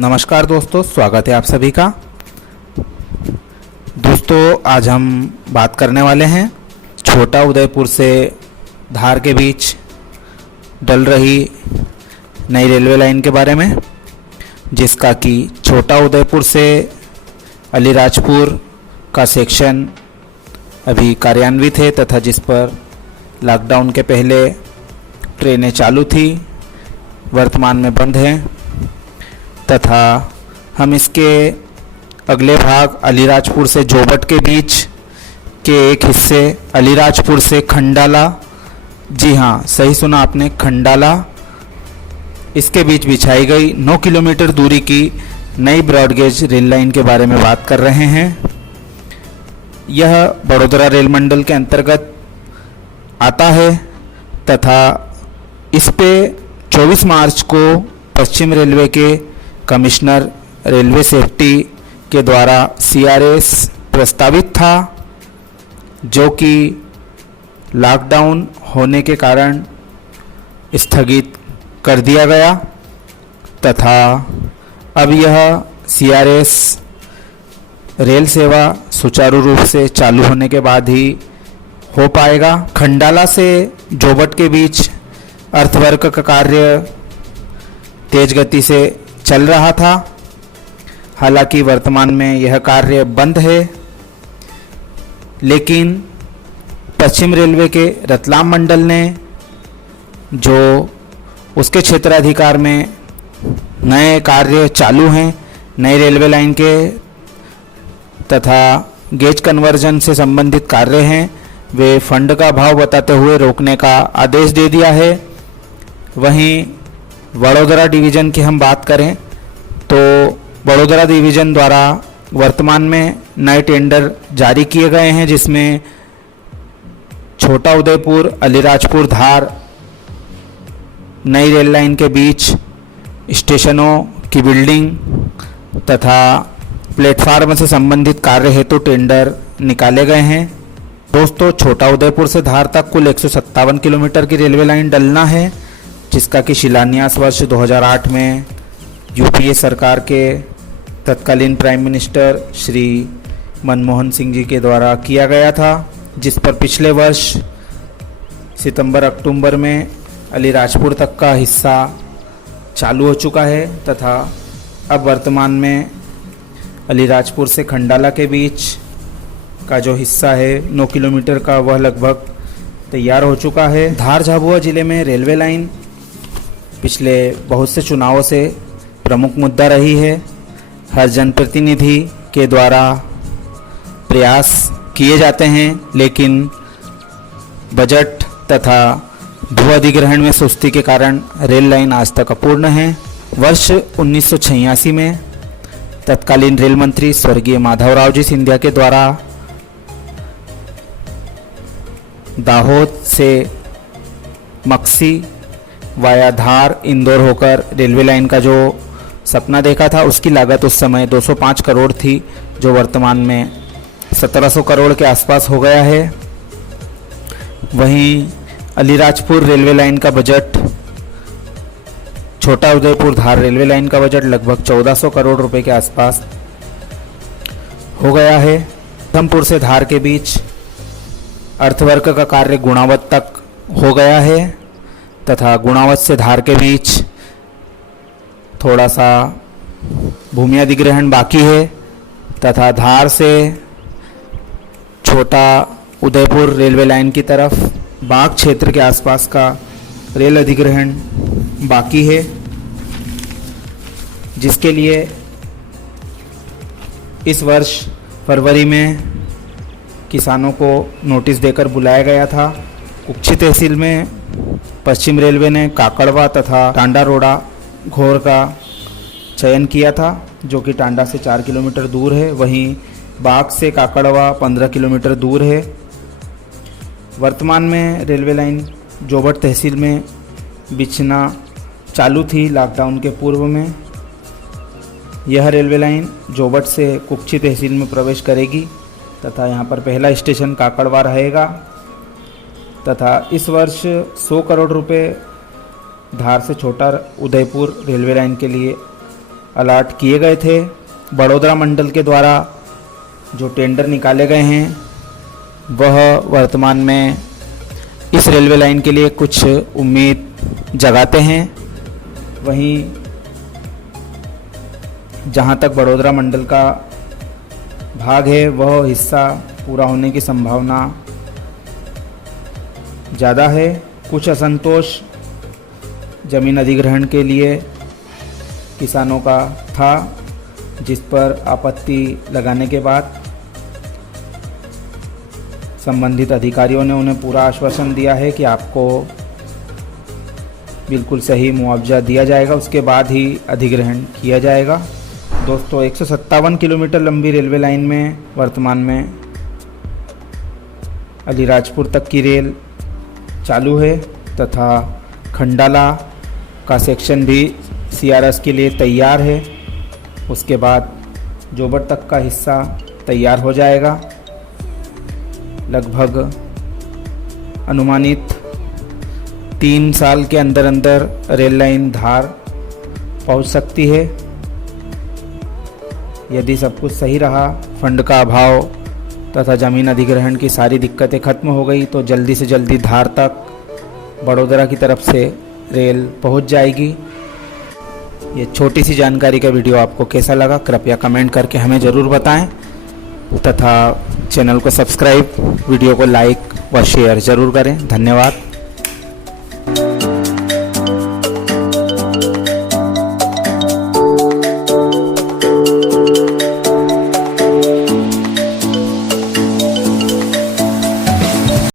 नमस्कार दोस्तों, स्वागत है आप सभी का। दोस्तों, आज हम बात करने वाले हैं छोटा उदयपुर से धार के बीच डल रही नई रेलवे लाइन के बारे में, जिसका कि छोटा उदयपुर से अलीराजपुर का सेक्शन अभी कार्यान्वित है तथा जिस पर लॉकडाउन के पहले ट्रेनें चालू थी, वर्तमान में बंद हैं। तथा हम इसके अगले भाग अलीराजपुर से जोबट के बीच के एक हिस्से अलीराजपुर से खंडाला, जी हाँ सही सुना आपने, खंडाला, इसके बीच बिछाई गई 9 किलोमीटर दूरी की नई ब्रॉडगेज रेल लाइन के बारे में बात कर रहे हैं। यह बड़ोदरा रेल मंडल के अंतर्गत आता है तथा इस पे 24 मार्च को पश्चिम रेलवे के कमिश्नर रेलवे सेफ्टी के द्वारा CRS प्रस्तावित था, जो कि लॉकडाउन होने के कारण स्थगित कर दिया गया तथा अब यह CRS रेल सेवा सुचारू रूप से चालू होने के बाद ही हो पाएगा। खंडाला से जोबट के बीच अर्थवर्क का कार्य तेज गति से चल रहा था, हालांकि वर्तमान में यह कार्य बंद है, लेकिन पश्चिम रेलवे के रतलाम मंडल ने जो उसके क्षेत्राधिकार में नए कार्य चालू हैं, नई रेलवे लाइन के तथा गेज कन्वर्जन से संबंधित कार्य हैं, वे फंड का अभाव बताते हुए रोकने का आदेश दे दिया है। वहीं वडोदरा डिवीज़न की हम बात करें तो वडोदरा डिवीज़न द्वारा वर्तमान में नए टेंडर जारी किए गए हैं, जिसमें छोटा उदयपुर अलीराजपुर धार नई रेल लाइन के बीच स्टेशनों की बिल्डिंग तथा प्लेटफार्म से संबंधित कार्य हेतु टेंडर निकाले गए हैं। दोस्तों, छोटा उदयपुर से धार तक कुल 157 किलोमीटर की रेलवे लाइन डलना है, जिसका कि शिलान्यास वर्ष 2008 में UPA सरकार के तत्कालीन प्राइम मिनिस्टर श्री मनमोहन सिंह जी के द्वारा किया गया था, जिस पर पिछले वर्ष सितंबर-अक्टूबर में अलीराजपुर तक का हिस्सा चालू हो चुका है तथा अब वर्तमान में अलीराजपुर से खंडाला के बीच का जो हिस्सा है 9 किलोमीटर का, वह लगभग तैयार हो चुका है। धार झाबुआ जिले में रेलवे लाइन पिछले बहुत से चुनावों से प्रमुख मुद्दा रही है। हर जनप्रतिनिधि के द्वारा प्रयास किए जाते हैं, लेकिन बजट तथा भू अधिग्रहण में सुस्ती के कारण रेल लाइन आज तक अपूर्ण है। वर्ष 1986 में तत्कालीन रेल मंत्री स्वर्गीय माधवराव जी सिंधिया के द्वारा दाहोद से मक्सी वाया धार इंदौर होकर रेलवे लाइन का जो सपना देखा था, उसकी लागत उस समय 205 करोड़ थी, जो वर्तमान में 1700 करोड़ के आसपास हो गया है। वहीं अलीराजपुर रेलवे लाइन का बजट, छोटा उदयपुर धार रेलवे लाइन का बजट लगभग 1400 करोड़ रुपए के आसपास हो गया है। उधमपुर से धार के बीच अर्थवर्क का कार्य गुणावत तक हो गया है तथा गुणावत से धार के बीच थोड़ा सा भूमि अधिग्रहण बाकी है तथा धार से छोटा उदयपुर रेलवे लाइन की तरफ बाग क्षेत्र के आसपास का रेल अधिग्रहण बाकी है, जिसके लिए इस वर्ष फरवरी में किसानों को नोटिस देकर बुलाया गया था। कुक्षी तहसील में पश्चिम रेलवे ने काकड़वा तथा टांडा रोड़ा घोर का चयन किया था, जो कि टांडा से 4 किलोमीटर दूर है। वहीं बाग से काकड़वा 15 किलोमीटर दूर है। वर्तमान में रेलवे लाइन जोबट तहसील में बिछना चालू थी लॉकडाउन के पूर्व में। यह रेलवे लाइन जोबट से कुक्षी तहसील में प्रवेश करेगी तथा यहाँ पर पहला स्टेशन काकड़वा रहेगा तथा इस वर्ष 100 करोड़ रुपए धार से छोटा उदयपुर रेलवे लाइन के लिए अलॉट किए गए थे। बड़ोदरा मंडल के द्वारा जो टेंडर निकाले गए हैं वह वर्तमान में इस रेलवे लाइन के लिए कुछ उम्मीद जगाते हैं। वहीं जहां तक बड़ोदरा मंडल का भाग है वह हिस्सा पूरा होने की संभावना ज़्यादा है। कुछ असंतोष जमीन अधिग्रहण के लिए किसानों का था, जिस पर आपत्ति लगाने के बाद संबंधित अधिकारियों ने उन्हें पूरा आश्वासन दिया है कि आपको बिल्कुल सही मुआवजा दिया जाएगा, उसके बाद ही अधिग्रहण किया जाएगा। दोस्तों 157 किलोमीटर लंबी रेलवे लाइन में वर्तमान में अलीराजपुर तक की रेल चालू है तथा खंडाला का सेक्शन भी CRS के लिए तैयार है। उसके बाद जोबर तक का हिस्सा तैयार हो जाएगा। लगभग अनुमानित 3 साल के अंदर अंदर रेल लाइन धार पहुंच सकती है। यदि सब कुछ सही रहा, फंड का अभाव तथा ज़मीन अधिग्रहण की सारी दिक्कतें खत्म हो गई तो जल्दी से जल्दी धार तक बड़ोदरा की तरफ से रेल पहुंच जाएगी। ये छोटी सी जानकारी का वीडियो आपको कैसा लगा कृपया कमेंट करके हमें ज़रूर बताएं तथा चैनल को सब्सक्राइब, वीडियो को लाइक व शेयर ज़रूर करें। धन्यवाद।